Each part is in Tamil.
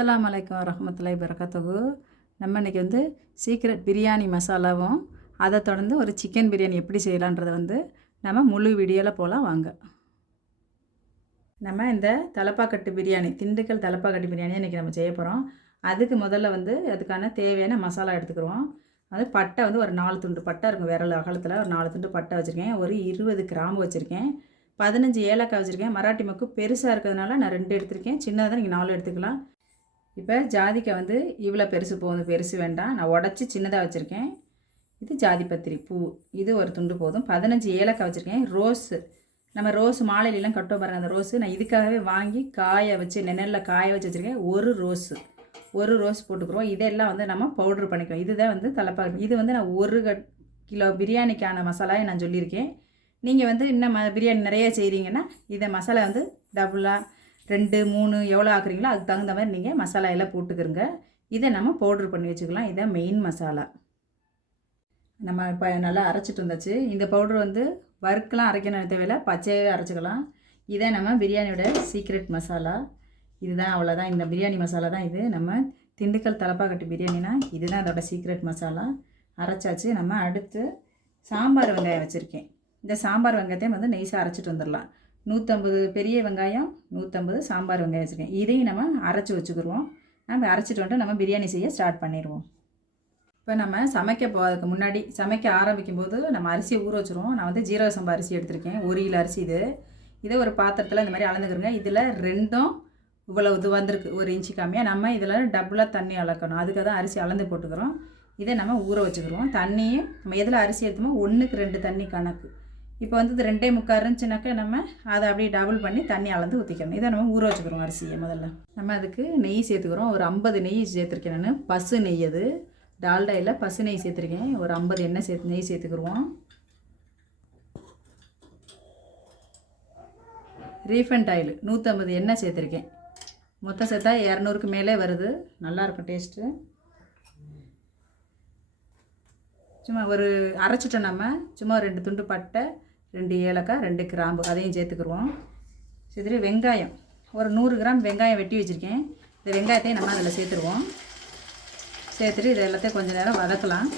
அஸ்ஸலாமு அலைக்கும் வரஹ்மத்துல்லாஹி வபரகாத்துஹு. நம்ம இன்றைக்கி சீக்ரெட் பிரியாணி மசாலாவும் அதை தொடர்ந்து ஒரு சிக்கன் பிரியாணி எப்படி செய்யலான்றதை நம்ம முழு வீடியோவில் போகலாம் வாங்க. நம்ம இந்த தலப்பாக்கட்டு பிரியாணி, திண்டுக்கல் தலப்பாக்கட்டு பிரியாணி இன்றைக்கி நம்ம செய்ய போகிறோம். அதுக்கு முதல்ல அதுக்கான தேவையான மசாலா எடுத்துக்கிறோம். அது பட்டை ஒரு 4 துண்டு பட்டை இருக்கும், விரல் அகலத்தில் ஒரு 4 துண்டு பட்டை வச்சுருக்கேன். ஒரு 20 கிராம்பு வச்சுருக்கேன். 15 ஏலக்காய் வச்சுருக்கேன். மராட்டி மொக்கு பெருசாக இருக்கிறதுனால நான் 2 எடுத்திருக்கேன். சின்னதாக தான் நீங்கள் 4 எடுத்துக்கலாம். இப்போ ஜாதிக்காய் இவ்வளோ பெருசு போதும், பெருசு வேண்டாம். நான் உடச்சி சின்னதாக வச்சுருக்கேன். இது ஜாதி பத்திரி பூ, இது ஒரு துண்டு போதும். 15 ஏலக்காய் வச்சுருக்கேன். ரோஸு, நம்ம ரோஸ் மாலையிலாம் கட்டோம் பாருங்கள், அந்த ரோஸு நான் இதுக்காகவே வாங்கி காய வச்சு நெல்லில் காய வச்சு வச்சுருக்கேன். ஒரு ரோஸ் போட்டுக்கிறோம். இதெல்லாம் நம்ம பவுட்ரு பண்ணிக்கிறோம். இதுதான் தலப்பாக்கட்டு. இது நான் 1 கிலோ பிரியாணிக்கான மசாலாவை நான் சொல்லியிருக்கேன். நீங்கள் இன்னும் பிரியாணி நிறைய செய்கிறீங்கன்னா இதை மசாலா டபுளாக 2 3 எவ்வளோ ஆக்குறீங்களோ அதுக்கு தகுந்த மாதிரி நீங்கள் மசாலா எல்லாம் போட்டுக்கிறங்க. இதை நம்ம பவுட்ரு பண்ணி வச்சுக்கலாம். இதான் மெயின் மசாலா. நம்ம இப்போ நல்லா அரைச்சிட்டு வந்தாச்சு. இந்த பவுட்ரு வறுக்கலாம் அரைக்கணும் தேவையில்லை, பச்சையாகவே அரைச்சிக்கலாம். இதை நம்ம பிரியாணியோட சீக்ரெட் மசாலா. இதுதான், அவ்வளோதான். இந்த பிரியாணி மசாலா தான் இது. நம்ம திண்டுக்கல் தலப்பாக்கட்டு பிரியாணினா இதுதான் அதோட சீக்ரெட் மசாலா. அரைச்சாச்சு. நம்ம அடுத்து சாம்பார் வெங்காயம் வச்சுருக்கேன். இந்த சாம்பார் வெங்காயத்தையும் நெய்ஸாக அரைச்சிட்டு வந்துடலாம். 150 பெரிய வெங்காயம், 150 சாம்பார் வெங்காயம் வச்சுருக்கேன். இதையும் நம்ம அரைச்சி வச்சுக்கிடுவோம். நம்ம அரைச்சிட்டு வந்துட்டு நம்ம பிரியாணி செய்ய ஸ்டார்ட் பண்ணிடுவோம். இப்போ நம்ம சமைக்க போகிறதுக்கு முன்னாடி, சமைக்க ஆரம்பிக்கும் போது நம்ம அரிசியை ஊற வச்சுருவோம். நான் ஜீரக சம்பா அரிசி எடுத்திருக்கேன். 1 கிலோ அரிசி இது. இதை ஒரு பாத்திரத்தில் இந்த மாதிரி அளந்துக்கிறோங்க. இதில் 2 இவ்வளோ இது வந்திருக்கு, 1 இன்ச்சு கம்மியாக. நம்ம இதில் டபுளாக தண்ணி அளக்கணும். அதுக்கு தான் அரிசி அளந்து போட்டுக்கிறோம். இதை நம்ம ஊற வச்சுக்கிடுவோம். தண்ணியும் நம்ம எதில் அரிசி எடுத்தோமோ 1க்கு 2 தண்ணி கணக்கு. இப்போ 2.25 இருந்துச்சுனாக்கா நம்ம அதை அப்படியே டபுள் பண்ணி தண்ணி அளந்து ஊற்றிக்கணும். இதை நம்ம ஊற வச்சுக்கிறோம் அரிசியை. முதல்ல நம்ம அதுக்கு நெய் சேர்த்துக்கிறோம். ஒரு 50 நெய் சேர்த்துருக்கேன் நான். பசு நெய், அது டால்டாயில் பசு நெய் சேர்த்துருக்கேன். ஒரு 50 எண்ணெய் நெய் சேர்த்துக்கிடுவோம். ரீஃபண்ட் ஆயில் 150 எண்ணெய் சேர்த்துருக்கேன். மொத்தம் சேர்த்தா 200க்கு மேலே வருது. நல்லாயிருக்கும் டேஸ்ட்டு. சும்மா ஒரு அரைச்சிட்டோம். நம்ம சும்மா 2 துண்டு பட்டை, 2 ஏலக்காய், 2 கிராம்பு அதையும் சேர்த்துக்குருவோம். சரி, வெங்காயம் ஒரு 100 கிராம் வெங்காயம் வெட்டி வச்சுருக்கேன். இந்த வெங்காயத்தையும் நம்ம அதில் சேர்த்துருவோம். சேர்த்துட்டு இதை எல்லாத்தையும் கொஞ்சம் நேரம் வதக்கலாம்.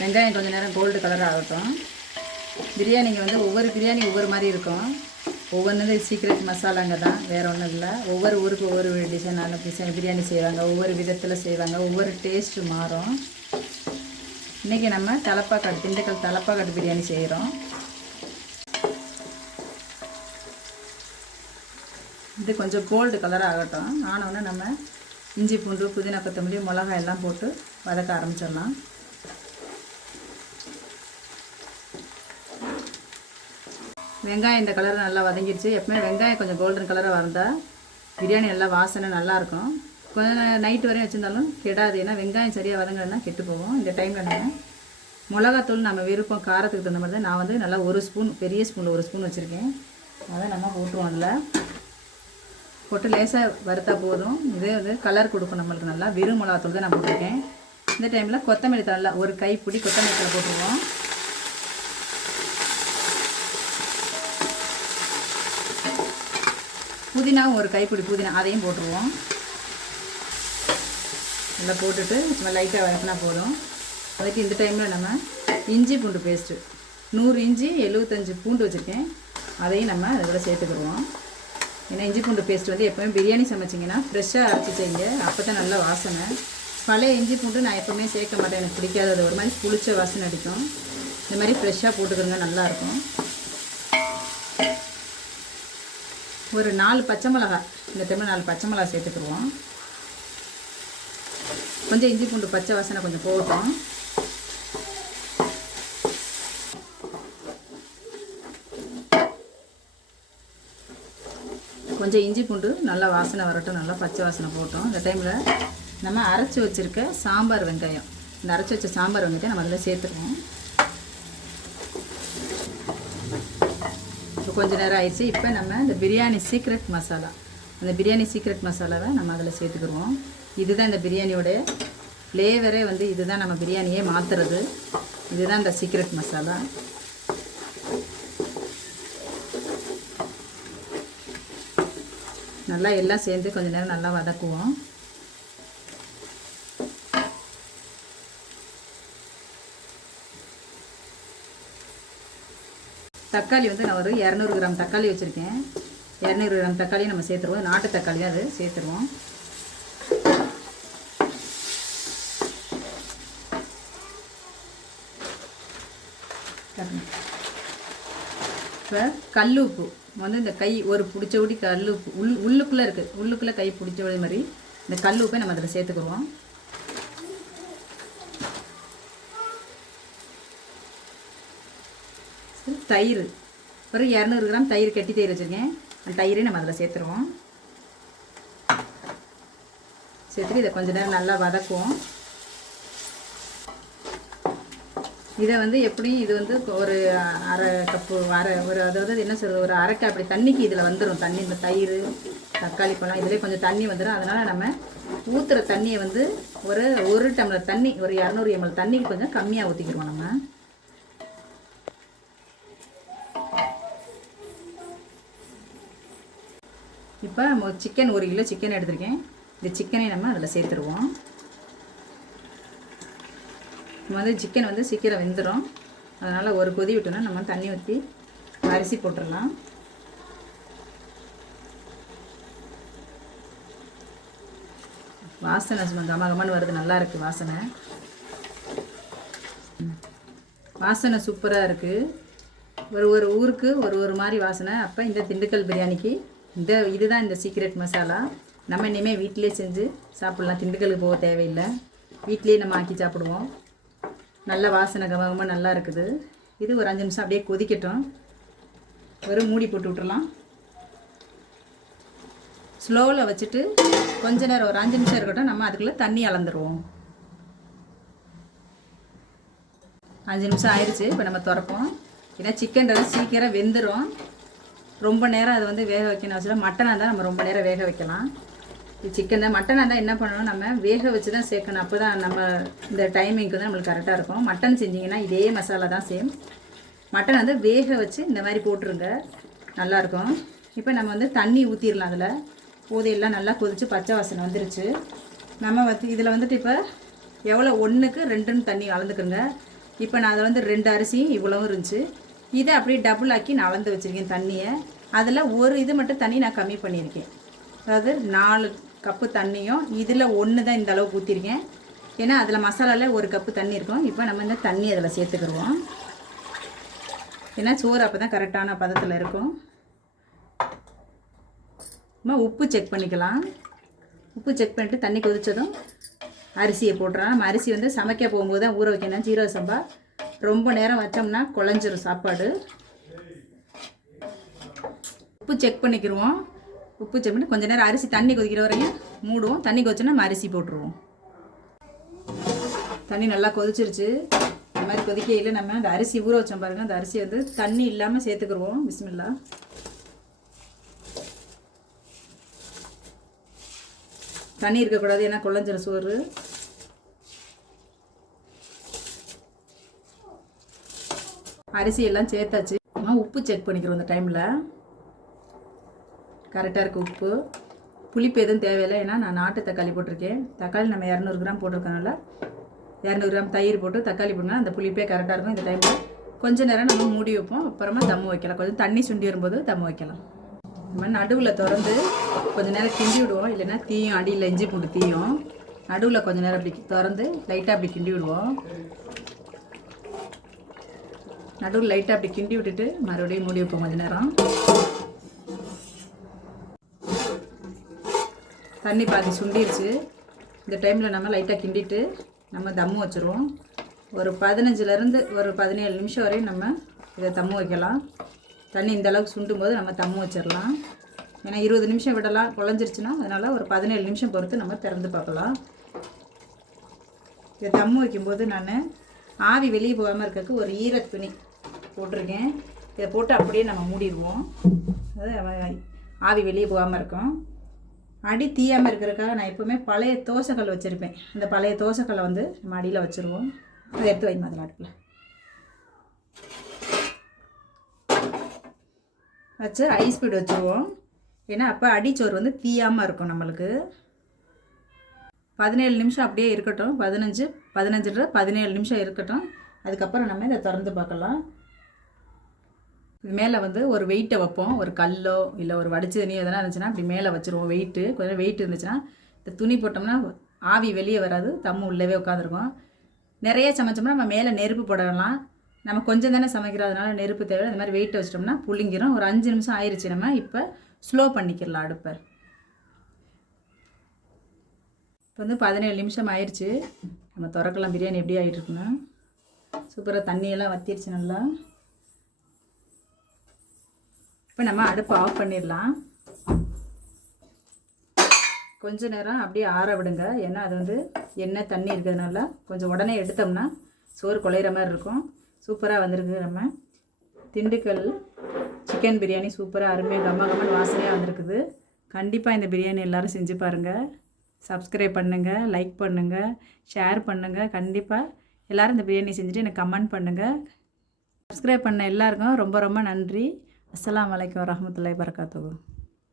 வெங்காயம் கொஞ்சம் நேரம் கோல்டு கலர் ஆகட்டும். பிரியாணிங்க ஒவ்வொரு பிரியாணி ஒவ்வொரு மாதிரி இருக்கும். ஒவ்வொன்று சீக்ரெட் மசாலாங்க தான், வேறு ஒன்றும் இல்லை. ஒவ்வொரு ஊருக்கு ஒவ்வொரு டிசைனான பிரியாணி செய்வாங்க, ஒவ்வொரு விதத்தில் செய்வாங்க, ஒவ்வொரு டேஸ்ட்டு மாறும். இன்றைக்கி நம்ம தலப்பாக்கட்டு, திண்டுக்கல் தலப்பாக்கட்டு பிரியாணி செய்கிறோம். இது கொஞ்சம் கோல்டு கலர் ஆகட்டும். ஆனோடனே நம்ம இஞ்சி பூண்டு, புதினா, கொத்தமல்லி, மிளகாய் எல்லாம் போட்டு வதக்க ஆரம்பிச்சிடலாம். வெங்காயம் இந்த கலரில் நல்லா வதங்கிடுச்சு. எப்பவுமே வெங்காயம் கொஞ்சம் கோல்டன் கலராக வந்தால் பிரியாணி நல்லா வாசனை நல்லாயிருக்கும். கொஞ்சம் நைட்டு வரையும் வச்சுருந்தாலும் கெடாது. ஏன்னா வெங்காயம் சரியாக வதங்கினா கெட்டு போகும். இந்த டைமில் நம்ம மிளகாத்தூள் நம்ம விருப்பம் காரத்துக்கு தகுந்த மாதிரி தான் நான் நல்லா 1 ஸ்பூன், பெரிய ஸ்பூனில் 1 ஸ்பூன் வச்சுருக்கேன். அதை நம்ம போட்டுருவோம். அதில் போட்டு லேசாக வறுத்தா போதும். இதே கலர் கொடுக்கும் நம்மளுக்கு. நல்லா வெறும் மிளகாத்தூள் தான் நான் போட்டிருக்கேன். இந்த டைமில் கொத்தமல்லி தழை ஒரு கைப்பிடி கொத்தமல்லி தழை போட்டுருவோம். புதினாவும் ஒரு கைப்பிடி புதினா அதையும் போட்டுருவோம். நல்லா போட்டுட்டு நம்ம லைட்டாக வதக்கினா போதும். அதுக்கு இந்த டைமில் நம்ம இஞ்சி பூண்டு பேஸ்ட்டு 100 இஞ்சி 75 பூண்டு வச்சுருக்கேன். அதையும் நம்ம அதோட சேர்த்துக்கிடுவோம். ஏன்னா இஞ்சி பூண்டு பேஸ்ட் எப்போவுமே பிரியாணி சமைச்சிங்கன்னா ஃப்ரெஷ்ஷாக அரைச்சி செய்யுங்க, அப்போ தான் நல்லா வாசனை. பழைய இஞ்சி பூண்டு நான் எப்போவுமே சேர்க்க மாட்டேன், எனக்கு பிடிக்காதது. ஒரு மாதிரி புளிச்ச வாசனை அடிக்கும். இந்த மாதிரி ஃப்ரெஷ்ஷாக போட்டுக்கிறங்க, நல்லாயிருக்கும். ஒரு 4 பச்சை மிளகாய், இந்த டைமில் 4 பச்சை மிளகாய் சேர்த்துக்குருவோம். கொஞ்சம் இஞ்சி பூண்டு பச்சை வாசனை கொஞ்சம் போகட்டும். கொஞ்சம் இஞ்சி பூண்டு நல்லா வாசனை வரட்டும், நல்லா பச்சை வாசனை போட்டோம். இந்த டைமில் நம்ம அரைச்சி வச்சுருக்க சாம்பார் வெங்காயம், இந்த அரைச்சி வச்ச சாம்பார் வெங்காயத்தை நம்ம அதில் சேர்த்துக்குவோம். இப்போ கொஞ்சம் நேரம் ஆயிடுச்சு. இப்போ நம்ம இந்த பிரியாணி சீக்ரெட் மசாலா, அந்த பிரியாணி சீக்ரெட் மசாலாவை நம்ம அதில் சேர்த்துக்குருவோம். இதுதான் இந்த பிரியாணியோடைய ஃப்ளேவரே வந்து இதுதான் நம்ம பிரியாணியே மாற்றுறது. இதுதான் இந்த சீக்ரெட் மசாலா. நல்லா எல்லாம் சேர்ந்து கொஞ்சம் நேரம் நல்லா வதக்குவோம். தக்காளி வந்து நான் ஒரு 200 கிராம் தக்காளி வச்சுருக்கேன். 200 கிராம் தக்காளி நம்ம சேர்த்துருவோம். நாட்டு தக்காளி தான் அது சேர்த்துருவோம். இப்போ கல் உப்பு வந்து இந்த கை ஒரு பிடிச்சபடி கல் உப்பு உள்ளுக்குள்ளே இருக்குது. உள்ளுக்குள்ளே கை பிடிச்சபடி மாதிரி இந்த கல் உப்பை நம்ம அதில் சேர்த்துக்குருவோம். தயிர் ஒரு 200 கிராம் தயிர், கட்டி தயிர் வச்சுருக்கேன். அந்த தயிரை நம்ம அதில் சேர்த்துருவோம். சேர்த்துட்டு இதை கொஞ்சம் நேரம் நல்லா வதக்குவோம். இதை வந்து எப்படி இது வந்து ஒரு அரை கப்பு ஒரு அதாவது என்ன சொல்கிறது, ஒரு அரைக்கா அப்படி தண்ணிக்கு இதில் வந்துடும் தண்ணி. இந்த தயிர் தக்காளி பழம் இதிலே கொஞ்சம் தண்ணி வந்துடும். அதனால் நம்ம ஊற்றுற தண்ணியை வந்து ஒரு டம்ளர் தண்ணி, ஒரு 200 ml தண்ணிக்கு கொஞ்சம் கம்மியாக ஊற்றிக்கிடுவோம். நம்ம இப்போ சிக்கன் 1 கிலோ சிக்கன் எடுத்திருக்கேன். இந்த சிக்கனை நம்ம அதில் சேர்த்துருவோம். வந்து சிக்கன் வந்து சீக்கிரம் வெந்துடும். அதனால் ஒரு கொதி விட்டோன்னா நம்ம தண்ணி ஊற்றி அரிசி போட்டுடலாம். வாசனை கமகமன்னு வருது, நல்லா இருக்குது வாசனை. வாசனை சூப்பராக இருக்குது. ஒரு ஊருக்கு ஒரு மாதிரி வாசனை. அப்போ இந்த திண்டுக்கல் பிரியாணிக்கு இதுதான் இந்த சீக்ரெட் மசாலா. நம்ம இனிமேல் வீட்டிலே செஞ்சு சாப்பிட்லாம். திண்டுக்கலுக்கு போக தேவையில்லை, வீட்டிலே நம்ம ஆக்கி சாப்பிடுவோம். நல்ல வாசனை கமகமாக நல்லா இருக்குது. இது ஒரு 5 நிமிஷம் அப்படியே கொதிக்கட்டும். ஒரு மூடி போட்டு விட்டுறலாம். ஸ்லோவில் வச்சுட்டு கொஞ்ச நேரம் ஒரு 5 நிமிஷம் இருக்கட்டும். நம்ம அதுக்குள்ளே தண்ணி அளந்துருவோம். 5 நிமிஷம் ஆயிடுச்சு. இப்போ நம்ம திறப்போம். ஏன்னா சிக்கன்றது சீக்கிரம் வெந்துடும். ரொம்ப நேரம் அது வந்து வேக வைக்கணும் அவசியம். மட்டனாக இருந்தால் நம்ம ரொம்ப நேரம் வேக வைக்கலாம். சிக்கன் தான். மட்டனாக இருந்தால் என்ன பண்ணணும், நம்ம வேக வச்சு தான் சேர்க்கணும். அப்போ தான் நம்ம இந்த டைமிங்க்கு வந்து நம்மளுக்கு கரெக்டாக இருக்கும். மட்டன் செஞ்சிங்கன்னா இதே மசாலா தான் சேம். மட்டன் வந்து வேக வச்சு இந்த மாதிரி போட்டுருங்க, நல்லாயிருக்கும். இப்போ நம்ம வந்து தண்ணி ஊற்றிடலாம். அதில் போதையெல்லாம் நல்லா கொதித்து பச்சை வாசனை வந்துருச்சு. நம்ம வந்து இதில் வந்துட்டு இப்போ எவ்வளோ 1க்கு 2ன்னு தண்ணி அளந்துக்குங்க. இப்போ நான் அதை வந்து 2 அரிசி இவ்வளவும் இருந்துச்சு. இதை அப்படியே டபுள் ஆக்கி நான் அளந்து வச்சுருக்கேன் தண்ணியை. அதில் ஒரு இது மட்டும் தண்ணி நான் கம்மி பண்ணியிருக்கேன். அதாவது 4 கப்பு தண்ணியும் இதில் 1 தான் இந்த அளவுக்கு ஊற்றிருக்கேன். ஏன்னா அதில் மசாலாவில் 1 கப்பு தண்ணி இருக்கும். இப்போ நம்ம இந்த தண்ணி அதில் சேர்த்துக்கிடுவோம். ஏன்னா சோறு அப்போ தான் கரெக்டான பதத்தில் இருக்கும். நம்ம உப்பு செக் பண்ணிக்கலாம். உப்பு செக் பண்ணிவிட்டு தண்ணி கொதித்ததும் அரிசியை போட்டுறோம். நம்ம அரிசி வந்து சமைக்க போகும்போது தான் ஊற வைக்கணும். ஜீரக சம்பா ரொம்ப நேரம் வச்சோம்னா குழஞ்சிரும் சாப்பாடு. உப்பு செக் பண்ணிக்கிடுவோம். உப்பு செக் பண்ணி கொஞ்சம் நேரம் அரிசி தண்ணி கொதிக்கிற வரையும் மூடுவோம். தண்ணி கொதிச்சோன்னா நம்ம அரிசி போட்டுருவோம். தண்ணி நல்லா கொதிச்சிருச்சு. இந்த மாதிரி கொதிக்கையில் நம்ம அந்த அரிசி ஊற வச்சோம் பாருங்கள், அந்த அரிசி வந்து தண்ணி இல்லாமல் சேர்த்துக்கிடுவோம். பிஸ்மில்லா. தண்ணி இருக்கக்கூடாது, ஏன்னா குழஞ்சிரும் சோறு. அரிசி எல்லாம் சேர்த்தாச்சு. உப்பு செக் பண்ணிக்கிறோம். இந்த டைமில் கரெக்டாக இருக்குது உப்பு. புளிப்பு எதுவும் தேவையில்லை, ஏன்னா நான் நாட்டு தக்காளி போட்டிருக்கேன். தக்காளி நம்ம 200 கிராம் போட்டிருக்கனால 200 கிராம் தயிர் போட்டு தக்காளி போட்டோம்னா அந்த புளிப்பே கரெக்டாக இருக்கும். இந்த டைமில் கொஞ்சம் நேரம் நம்ம மூடி வைப்போம். அப்புறமா தம்மு வைக்கலாம். கொஞ்சம் தண்ணி சுண்டி வரும்போது தம்மு வைக்கலாம். நம்ம நடுவில் திறந்து கொஞ்சம் நேரம் கிண்டி விடுவோம். இல்லைன்னா தீயும், அடியில் இஞ்சி பூண்டு தீயும். நடுவில் கொஞ்சம் நேரம் அப்படி திறந்து லைட்டாக அப்படி கிண்டி விடுவோம். நடுவில் லைட்டாக அப்படி கிண்டி விட்டுட்டு மறுபடியும் மூடி வைப்போம் கொஞ்சம் நேரம். தண்ணி பாதி சுண்டிருச்சு. இந்த டைமில் நம்ம லைட்டாக கிண்டிட்டு நம்ம தம்மு வச்சுருவோம். ஒரு 15லேருந்து ஒரு 17 நிமிஷம் வரையும் நம்ம இதை தம்மு வைக்கலாம். தண்ணி இந்த அளவுக்கு சுண்டும் போது நம்ம தம்மு வச்சிடலாம். ஏன்னா 20 நிமிஷம் விடலாம், குழஞ்சிருச்சுன்னா. அதனால் ஒரு 17 நிமிஷம் பொறுத்து நம்ம திறந்து பார்க்கலாம். இதை தம்மு வைக்கும்போது நான் ஆவி வெளியே போகாமல் இருக்கிறதுக்கு ஒரு ஈர துணி போட்டிருக்கேன். இதை போட்டு அப்படியே நம்ம மூடிடுவோம். அது ஆவி வெளியே போகாமல் இருக்கும். அடி தீயாமல் இருக்கிறதுக்காக நான் எப்போவுமே பழைய தோசைக்கல் வச்சுருப்பேன். அந்த பழைய தோசைக்கல்லை வந்து நம்ம அடியில் வச்சுருவோம். அதை எடுத்து வைங்க அதில் அடுப்பில் வச்சு ஹை ஸ்பீடு வச்சுருவோம். ஏன்னா அப்போ அடிச்சோறு வந்து தீயாமல் இருக்கும். நம்மளுக்கு 17 நிமிஷம் அப்படியே இருக்கட்டும். 17 நிமிஷம் இருக்கட்டும். அதுக்கப்புறம் நம்ம இதை திறந்து பார்க்கலாம். இது மேலே வந்து ஒரு வெயிட்டை வைப்போம். ஒரு கல்லோ இல்லை ஒரு வடிச்சதனியோ எதனா இருந்துச்சுன்னா அப்படி மேலே வச்சுருவோம். வெயிட்டு கொஞ்சம் வெயிட் இருந்துச்சுன்னா இந்த துணி போட்டோம்னா ஆவி வெளியே வராது, தம்மு உள்ளவே உட்காந்துருக்கும். நிறைய சமைச்சோம்னா நம்ம மேலே நெருப்பு போடலாம். நம்ம கொஞ்சம் தானே சமைக்கிறதுனால நெருப்பு தேவை. இந்த மாதிரி வெயிட் வச்சிட்டோம்னா புளிங்கிரும். ஒரு 5 நிமிஷம் ஆயிடுச்சு. நம்ம இப்போ ஸ்லோ பண்ணிக்கிறலாம் அடுப்பை. இப்போ வந்து 17 நிமிஷம் ஆயிடுச்சு. நம்ம திறக்கலாம். பிரியாணி எப்படி ஆகிட்டு இருக்குன்னா சூப்பராக தண்ணியெல்லாம் வத்திருச்சு நல்லா. இப்போ நம்ம அடுப்பை ஆஃப் பண்ணிடலாம். கொஞ்ச நேரம் அப்படியே ஆற விடுங்க. ஏன்னா அது வந்து எண்ணெய் தண்ணி இருக்கிறதுனால கொஞ்சம் உடனே எடுத்தோம்னா சோறு குழையிற மாதிரி இருக்கும். சூப்பராக வந்திருக்கு. நம்ம திண்டுக்கல் சிக்கன் பிரியாணி சூப்பராக அருமையாக கம்மகம்மன் வாசனையாக வந்திருக்குது. கண்டிப்பாக இந்த பிரியாணி எல்லோரும் செஞ்சு பாருங்கள். சப்ஸ்கிரைப் பண்ணுங்கள், லைக் பண்ணுங்கள், ஷேர் பண்ணுங்கள். கண்டிப்பாக எல்லோரும் இந்த பிரியாணி செஞ்சுட்டு எனக்கு கமெண்ட் பண்ணுங்கள். சப்ஸ்கிரைப் பண்ண எல்லாருக்கும் ரொம்ப ரொம்ப நன்றி. அஸ்ஸலாமு அலைக்கும் வரஹ்மத்துல்லாஹி வபரகாத்துஹு.